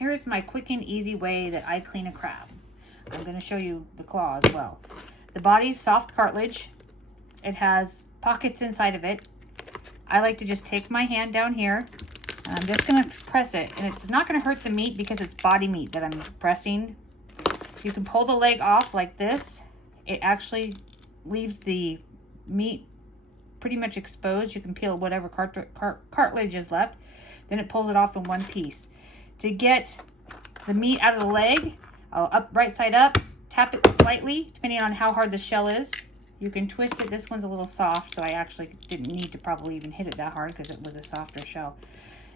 Here's my quick and easy way that I clean a crab. I'm going to show you the claw as well. The body's soft cartilage. It has pockets inside of it. I like to just take my hand down here and I'm just going to press it. And it's not going to hurt the meat because it's body meat that I'm pressing. You can pull the leg off like this. It actually leaves the meat pretty much exposed. You can peel whatever cartilage is left. Then it pulls it off in one piece. To get the meat out of the leg, I'll right side up, tap it slightly, depending on how hard the shell is. You can twist it. This one's a little soft, so I actually didn't need to probably even hit it that hard because it was a softer shell.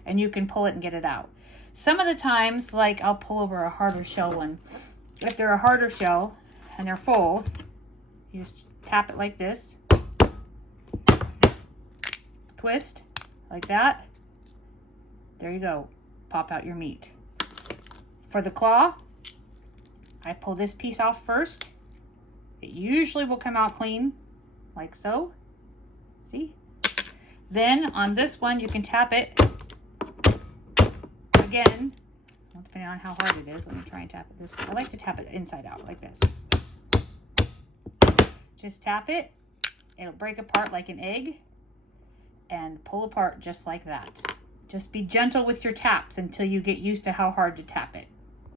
And you can pull it and get it out. Some of the times, like I'll pull over a harder shell one. If they're a harder shell and they're full, you just tap it like this. Twist, like that. There you go. Pop out your meat. For the claw, I pull this piece off first. It usually will come out clean, like so. See? Then on this one, you can tap it again. Well, depending on how hard it is. Let me try and tap it this way. I like to tap it inside out, like this. Just tap it. It'll break apart like an egg and pull apart just like that. Just be gentle with your taps until you get used to how hard to tap it.